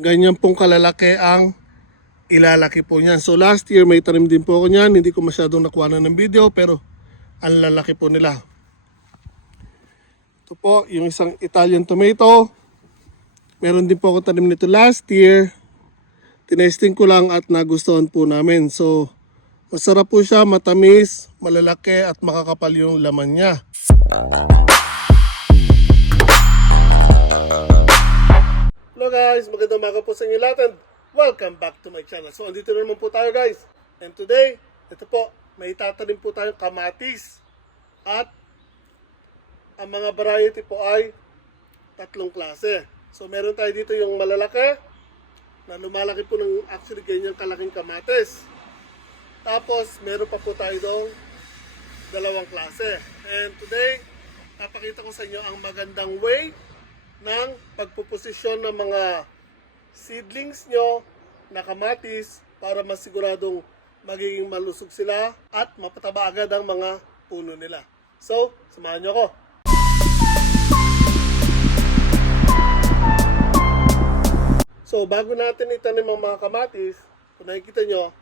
ganyan pong kalalaki ang ilalaki po niyan. So last year may tanim din po ako niyan. Hindi ko masyadong nakuha ng video pero ang lalaki po nila. Ito po yung isang Italian tomato. Meron din po ako tanim nito last year. Tinesting ko lang at nagustuhan po namin. So masarap po siya, matamis, malalaki at makakapal yung laman niya. Hello guys, magandang umaga po sa inyo lahat and welcome back to my channel. So andito na naman po tayo guys. And today, ito po, may itatanim po tayong kamatis. At ang mga variety po ay tatlong klase. So meron tayo dito yung malalaki na lumalaki po ng actually ganyang kalaking kamatis. Tapos meron pa po tayo doong dalawang klase. And today, napakita ko sa inyo ang magandang way ng pagpuposisyon ng mga seedlings nyo na kamatis para masiguradong magiging malusog sila at mapataba agad ang mga puno nila. So, samahan nyo ako. So, bago natin itanim ang mga kamatis, kung nakikita nyo,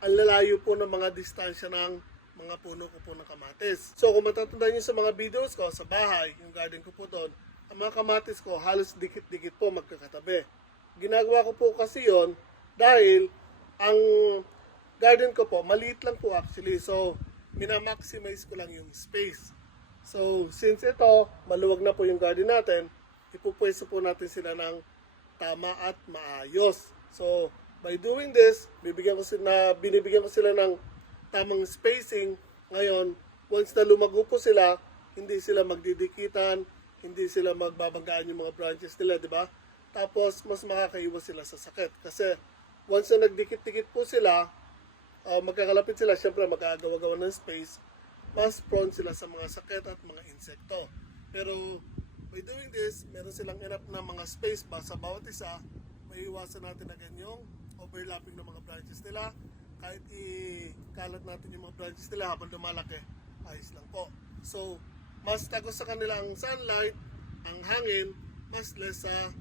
ang lalayo po ng mga distansya ng mga puno ko po ng kamatis. So, kung matatandaan nyo sa mga videos ko sa bahay, yung garden ko po doon, ang mga kamatis ko halos dikit-dikit po magkakatabi. Ginagawa ko po kasi yon dahil ang garden ko po, maliit lang po actually. So, minamaximize ko lang yung space. So, since ito, maluwag na po yung garden natin, ipupwesto po natin sila ng tama at maayos. So, by doing this, binibigyan ko sila ng tamang spacing. Ngayon, once na lumago po sila, hindi sila magdidikitan, hindi sila magbabanggaan yung mga branches nila, di ba? Tapos, mas makakaiwas sila sa sakit. Kasi, once na nagdikit-dikit po sila, magkakalapit sila, syempre magkagawa-gawa ng space, mas prone sila sa mga sakit at mga insekto. Pero, by doing this, meron silang enough na mga space ba sa bawat isa, maiiwasan natin agad yung overlapping ng mga branches nila. Kahit ikalat natin yung mga branches nila habang lumalaki, ayos lang po. So, mas tagos sa kanila ang sunlight, ang hangin, mas less sa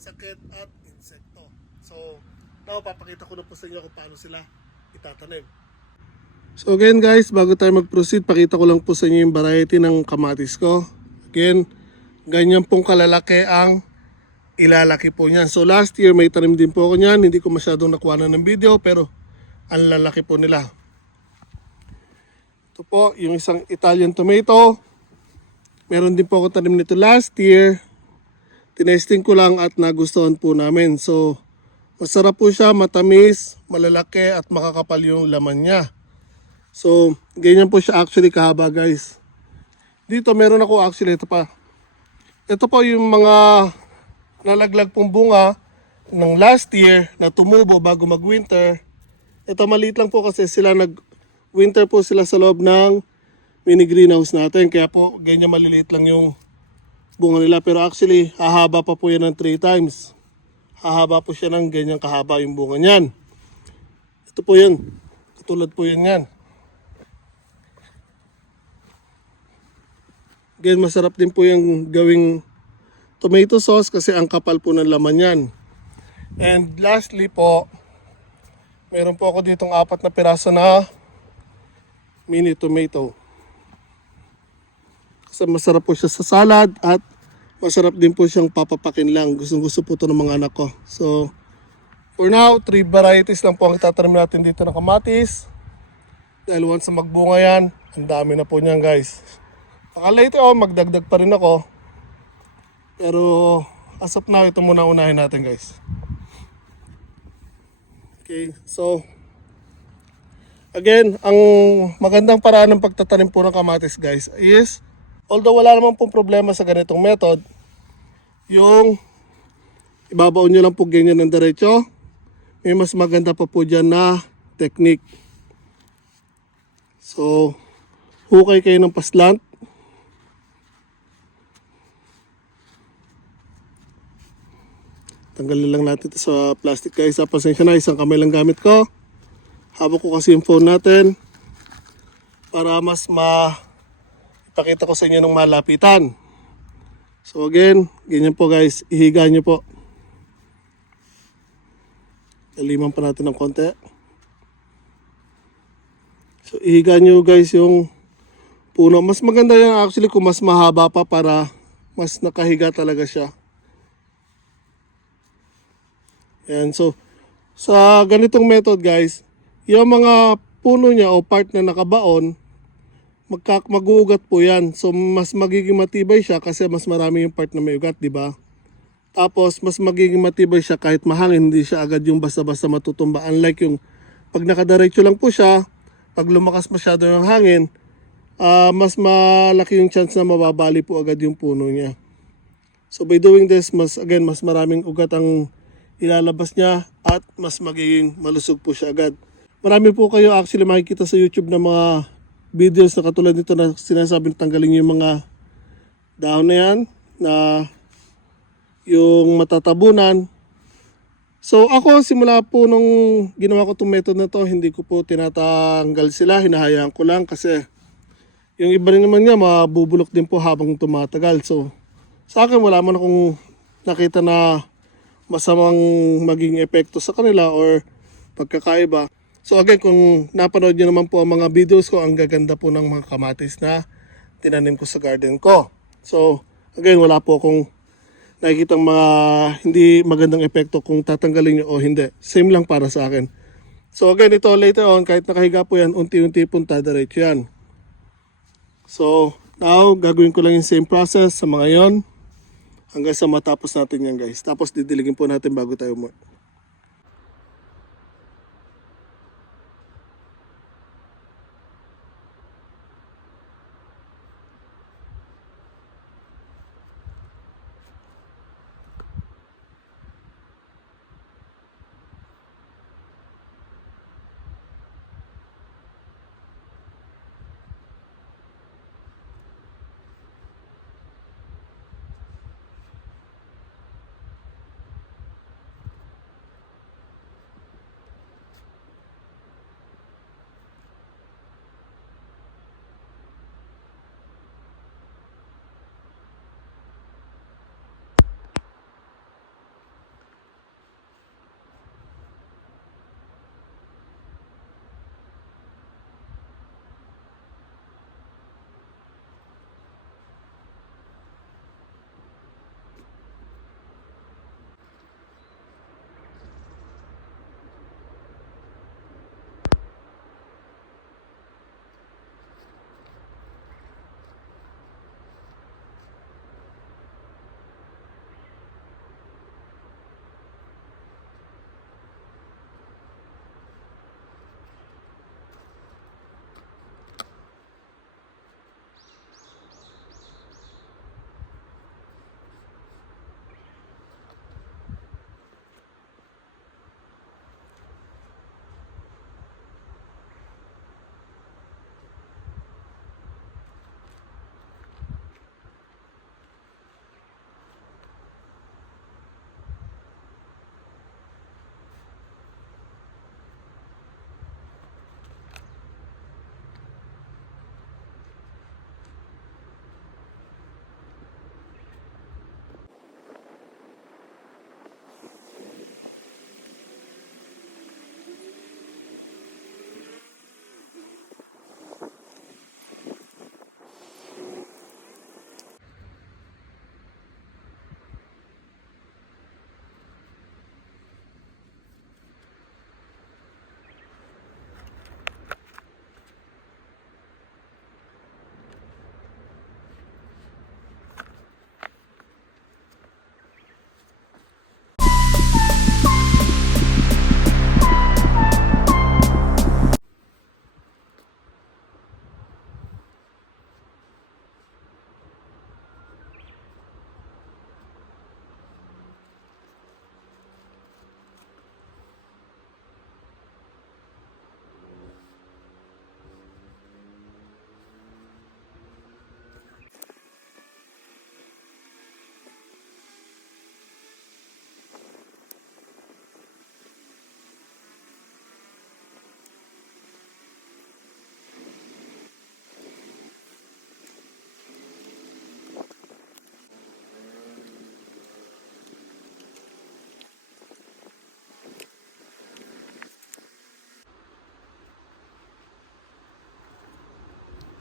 sakit at insekto. So, now papakita ko na po sa inyo kung paano sila itatanim. So again guys, bago tayo mag-proceed, pakita ko lang po sa inyo yung variety ng kamatis ko. Again, ganyan pong kalalaki ang ilalaki po niyan. So last year may tanim din po ako niyan. Hindi ko masyadong nakuha ng video pero ang lalaki po nila. Ito po yung isang Italian tomato. Meron din po ako tanim nito last year. Tinesting ko lang at nagustuhan po namin. So masarap po siya, matamis, malalaki at makakapal yung laman niya. So ganyan po siya actually kahaba guys. Dito meron ako actually ito pa. Ito po yung mga nalaglag pong bunga ng last year na tumubo bago mag-winter. Ito maliit lang po kasi sila nag-winter po sila sa loob ng mini greenhouse natin. Kaya po ganyan maliliit lang yung bunga nila. Pero actually hahaba pa po yan ng 3 times. Hahaba po siya ng ganyan kahaba yung bunga niyan. Ito po yan. Katulad po yan. Again, masarap din po yung gawing tomato sauce kasi ang kapal po ng laman yan. And lastly po, meron po ako ditong 4 na piraso na mini tomato. Kasi masarap po siya sa salad at masarap din po siyang papapakin lang. Gustong gusto po ito ng mga anak ko. So, for now, 3 varieties lang po ang itatanim natin dito ng kamatis. Dahil once na magbunga yan, ang dami na po niyan guys. Baka later magdagdag pa rin ako. Pero as of now, ito muna unahin natin guys. Okay, so again, ang magandang paraan ng pagtatanim po ng kamatis guys is, although wala naman pong problema sa ganitong method, yung ibabaon nyo lang po ganyan ng diretso, may mas maganda pa po dyan na technique. So, hukay kayo ng paslant. Tanggalin lang natin ito sa plastic guys. Pasensya na, isang kamay lang gamit ko. Hawak ko kasi yung phone natin para mas ipakita ko sa inyo ng malapitan. So again, ganyan po guys, ihiga nyo po. Taliman pa natin ng konti. So ihiga nyo guys yung puno. Mas maganda yan actually kung mas mahaba pa para mas nakahiga talaga siya. Yan. So sa ganitong method guys, yung mga puno niya o part na nakabaon, mag-uugat po yan. So mas magiging matibay siya kasi mas marami yung part na may ugat, di ba? Tapos mas magiging matibay siya kahit mahangin, hindi siya agad yung basta-basta matutumba. Unlike yung pag nakadiretso lang po siya, pag lumakas masyado yung hangin, mas malaki yung chance na mababali po agad yung puno niya. So by doing this, mas maraming ugat ang ilalabas niya at mas magiging malusog po siya agad. Marami po kayo actually makikita sa YouTube na mga videos na katulad nito na sinasabing tanggalin yung mga dahon na yan, na yung matatabunan. So ako simula po nung ginawa ko itong method na to, hindi ko po tinatanggal sila, hinahayaan ko lang kasi yung iba rin naman niya mabubulok din po habang tumatagal. So sa akin wala man akong nakita na masamang maging epekto sa kanila or pagkakaiba. So again, kung napanood nyo naman po ang mga videos ko, ang gaganda po ng mga kamatis na tinanim ko sa garden ko. So again, wala po akong nakikita mga hindi magandang epekto kung tatanggalin nyo o hindi. Same lang para sa akin. So again, ito later on, kahit nakahiga po yan, unti-unti punta diretso yan. So now, gagawin ko lang yung same process sa mga yon hanggang sa matapos natin yan guys. Tapos didiligin po natin bago tayo mo.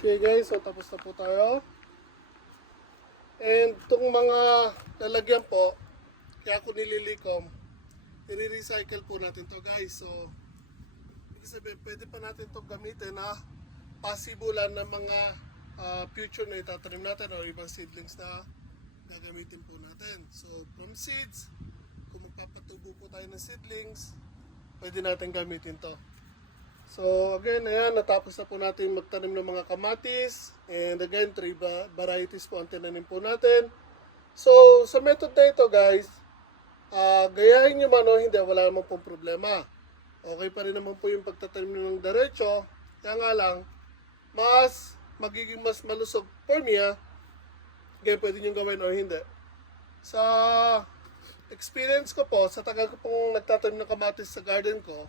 Okay guys, so tapos na po tayo. And itong mga lalagyan po, kaya ako nililikom, i-recycle po natin to guys. So, ibig sabihin, pwede pa natin to gamitin na pasibulan ng mga future na itatanim natin o ibang seedlings na gagamitin po natin. So, from seeds, kung magpapatubo po tayo ng seedlings, pwede natin gamitin to. So again, ayan, natapos na po natin magtanim ng mga kamatis. And again, 3 varieties po ang tinanim po natin. So sa method na ito guys, gayahin nyo man o hindi, wala naman pong problema. Okay pa rin naman po yung pagtatanim ng derecho. Kaya nga lang, magiging mas malusog for me Again, pwede nyo gawin o hindi. Sa experience ko po, sa tagal ko pong nagtatanim ng kamatis sa garden ko,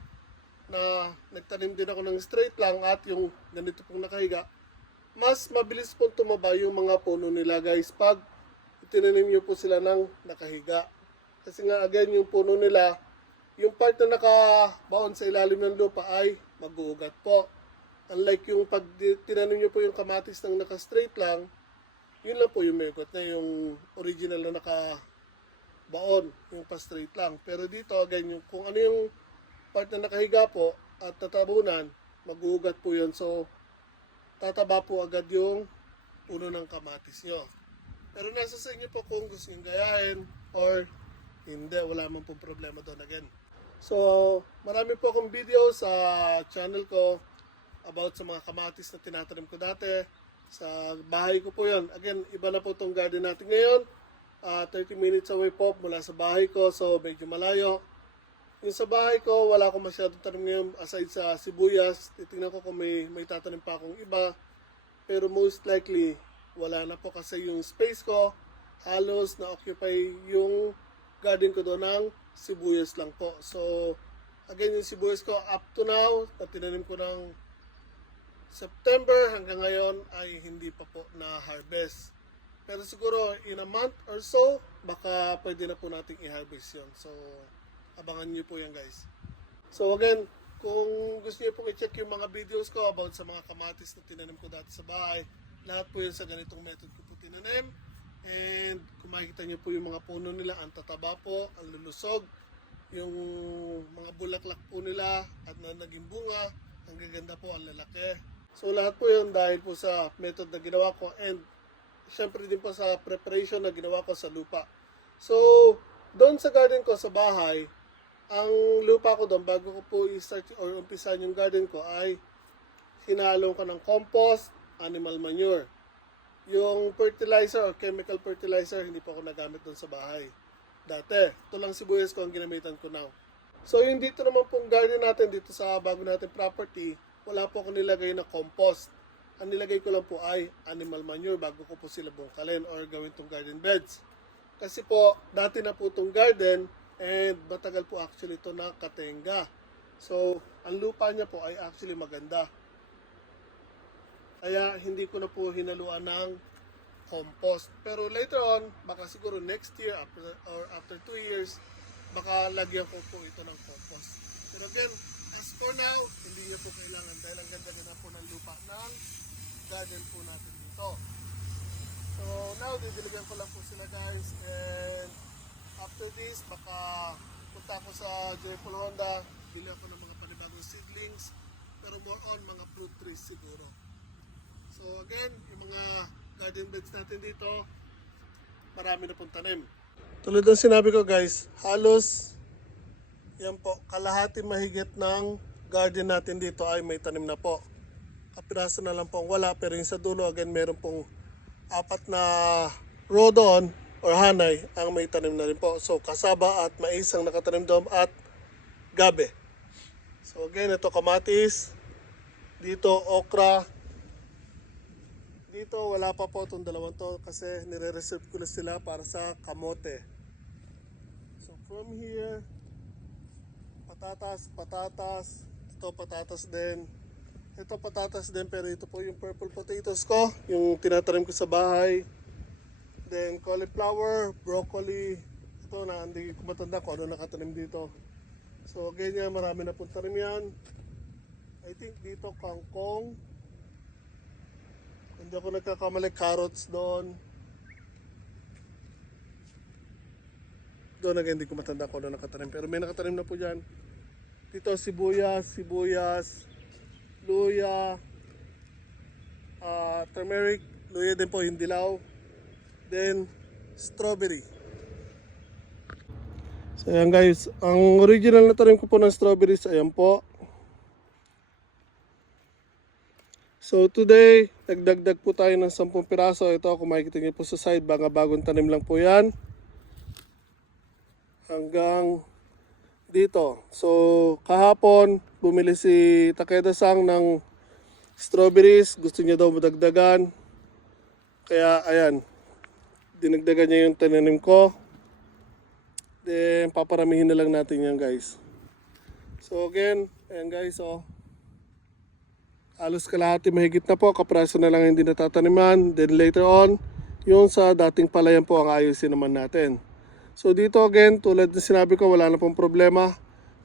na nagtanim din ako ng straight lang at yung ganito pong nakahiga, mas mabilis pong tumaba yung mga puno nila guys pag itinanim nyo po sila ng nakahiga. Kasi nga again, yung puno nila, yung part na nakabaon sa ilalim ng lupa ay mag-uugat po. Unlike yung pag tinanim nyo po yung kamatis ng naka-straight lang, yun lang po yung may ugat na yung original na nakabaon, yung pa-straight lang. Pero dito again, yung, kung ano yung part na nakahiga po at tatabunan, mag-uugat po yun. So, tataba po agad yung puno ng kamatis nyo. Pero nasa sa inyo po kung gusto nyo gayahin or hindi, wala man po problema doon again. So, marami po akong video sa channel ko about sa mga kamatis na tinatanim ko dati. Sa bahay ko po yun. Again, iba na po itong garden natin ngayon. 30 minutes away po mula sa bahay ko, so medyo malayo. Yung sa bahay ko, wala akong masyadong tanim ngayon aside sa sibuyas. Titingnan ko kung may tatanim pa akong iba. Pero most likely, wala na po kasi yung space ko, halos na-occupy yung garden ko doon ng sibuyas lang po. So, again, yung sibuyas ko up to now, na tinanim ko ng September hanggang ngayon ay hindi pa po na-harvest. Pero siguro in a month or so, baka pwede na po nating i-harvest yun. So, abangan nyo po yan guys. So again, kung gusto nyo pong i-check yung mga videos ko about sa mga kamatis na tinanim ko dati sa bahay, lahat po yun sa ganitong method ko po tinanim. And kung makikita nyo po yung mga puno nila, ang tataba po, ang lulusog, yung mga bulaklak po nila at na naging bunga, ang gaganda po, ang lalaki. So lahat po yun dahil po sa method na ginawa ko and syempre din po sa preparation na ginawa ko sa lupa. So doon sa garden ko sa bahay, ang lupa ko doon, bago ko po i-start or umpisan yung garden ko, ay hinalo ko ng compost, animal manure. Yung fertilizer or chemical fertilizer, hindi pa ako nagamit doon sa bahay. Dati, ito lang sibuyas ko ang ginamitan ko now. So yung dito naman pong garden natin, dito sa bago natin property, wala po ako nilagay na compost. Ang nilagay ko lang po ay animal manure bago ko po sila bungkalin or gawin tong garden beds. Kasi po, dati na po itong garden, and matagal po actually ito nakatenga. So, ang lupa niya po ay actually maganda. Kaya hindi ko na po hinaluan ng compost. Pero later on, baka siguro next year after 2 years, baka lagyan ko po ito ng compost. Pero again, as for now, hindi niya po kailangan dahil ang ganda-ganda po ng lupa ng garden po natin dito. So now, didiligan ko lang po sila guys, and after this, baka punta ako sa Joyful Honda, bili ako ng mga panibagong seedlings, pero more on mga fruit trees siguro. So again, yung mga garden beds natin dito, marami na pong tanim. Tulad ng sinabi ko guys, halos yan po, kalahati mahigit ng garden natin dito ay may tanim na po. Kapiraso na lang pong wala, pero yung sa dulo again meron pong 4 na row doon or hanay ang may tanim na rin po. So kasaba at mais ang nakatanim doon at gabi. So again, ito kamatis, dito okra, dito wala pa po itong dalawang to kasi nire-reserve ko na sila para sa kamote. So from here, patatas, ito patatas din. Ito patatas din, pero ito po yung purple potatoes ko, yung tinatanim ko sa bahay. Then cauliflower, broccoli, ito na, hindi ko matanda kung ano nakatanim dito. So ganyan, marami na pong tanim yan. I think dito kangkong, Hindi ako nagkakamali, carrots doon. Doon again, hindi ko matanda kung ano nakatanim. Pero may nakatanim na po dyan. Dito, sibuyas, luya, turmeric, luya din po, yung dilaw. Then, strawberry. So ayan guys, ang original na tanim ko po ng strawberries, ayan po. So today, nagdagdag po tayo ng 10 piraso. Ito, kung makikita niyo po sa side, mga bagong tanim lang po yan. Hanggang dito. So kahapon, bumili si Takeda-san ng strawberries. Gusto niya daw madagdagan. Kaya ayan, dinagdagan niya yung tinanim ko. Then paparamihin na lang natin yan guys. So again, ayan guys, oh. Halos kalahati mahigit na po, kapraso na lang hindi natataniman. Then later on, yung sa dating palayan po ang ayusin naman natin. So dito again, tulad na sinabi ko, wala na pong problema.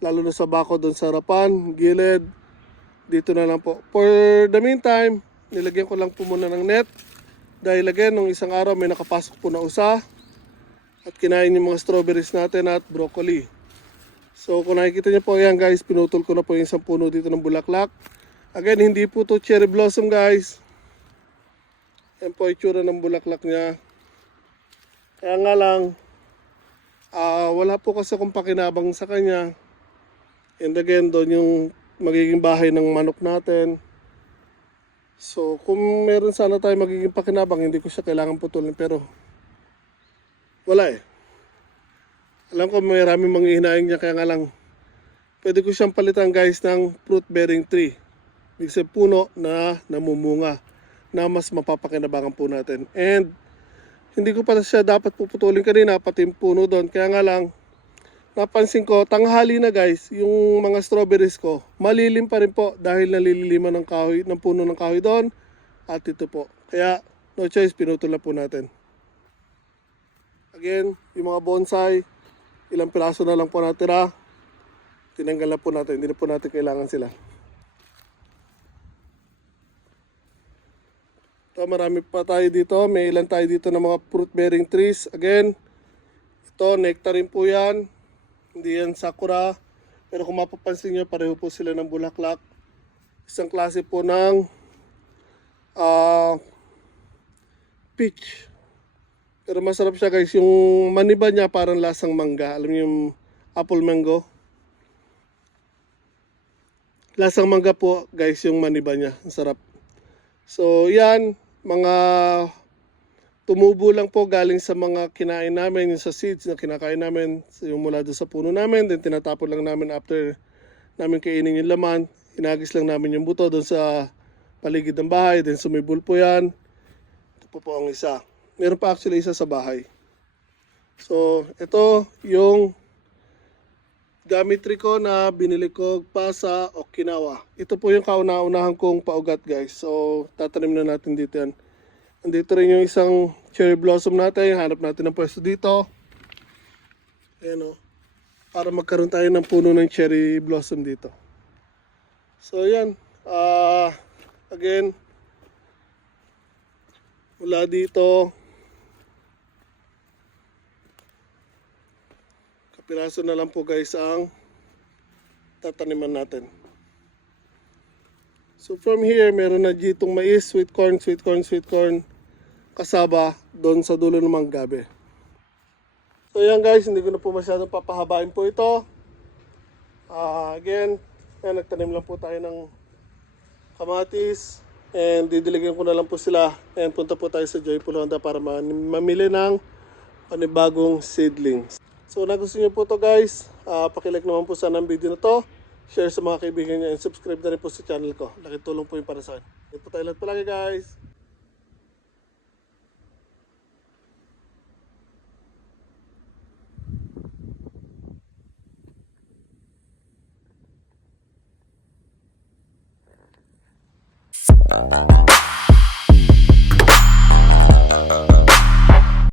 Lalo na sa bako doon sa harapan, gilid. Dito na lang po. For the meantime, nilagyan ko lang po muna ng net. Dahil again, nung isang araw may nakapasok po na usa. At kinain yung mga strawberries natin at broccoli. So kung nakikita niyo po yan guys, pinutol ko na po yung isang puno dito ng bulaklak. Again, hindi po to cherry blossom guys. Yan po itsura ng bulaklak niya. Kaya nga lang, wala po kasi akong pakinabang sa kanya. And again, doon yung magiging bahay ng manok natin. So kung meron sana tayo magiging pakinabang, hindi ko siya kailangan putulin. Pero wala eh. Alam ko may maraming manghihinaing niya, kaya nga lang pwede ko siyang palitan guys ng fruit bearing tree. Ibig sabihin puno na namumunga, na mas mapapakinabangan po natin. And hindi ko pa siya dapat puputulin kanina, pati yung puno doon. Kaya nga lang, napansin ko, tanghali na guys, yung mga strawberries ko, malilim pa rin po dahil nalililiman ng kahoy, ng puno ng kahoy doon. At ito po. Kaya, no choice, pinutol na po natin. Again, yung mga bonsai, ilang piraso na lang po natira. Tinanggal na po natin, hindi na po natin kailangan sila. Ito, marami pa tayo dito. May ilan tayo dito ng mga fruit bearing trees. Again, ito, nectarine po yan. Hindi yan sakura. Pero kung mapapansin nyo, pareho po sila ng bulaklak. Isang klase po ng peach. Pero masarap siya guys. Yung maniba niya parang lasang mangga. Alam niyo yung apple mango? Lasang mangga po guys yung maniba niya. Ang sarap. So yan, mga tumubo lang po galing sa mga kinain namin, yung sa seeds na kinakain namin, yung mula doon sa puno namin, then tinatapon lang namin after namin kainin yung laman, inagis lang namin yung buto doon sa paligid ng bahay, then sumibol po yan. Ito po ang isa. Meron pa actually isa sa bahay. So ito yung gamitry ko na binili ko pa sa Okinawa. Ito po yung kauna-unahan kong paugat guys. So tatanim na natin dito yan. Andito rin yung isang cherry blossom natin. Hanap natin ng pwesto dito. Ayan o. Para magkaroon tayo ng puno ng cherry blossom dito. So yan. Again. Mula dito. Piraso na lang po guys ang tataniman natin. So from here, meron na ditong mais, sweet corn, kasaba doon sa dulo ng manggabe. So yan guys, hindi ko na po masyadong papahabain po ito. Again, yan, nagtanim lang po tayo ng kamatis. And didiligan ko na lang po sila. And punta po tayo sa Joyful Honda para mamili ng panibagong seedlings. So nagustuhan niyo po to guys, pakilike naman po sana ang video na to, share sa mga kaibigan niyo, and subscribe na rin po sa channel ko. Laking tulong po yung para sa akin. Ito po tayo lahat palagi guys.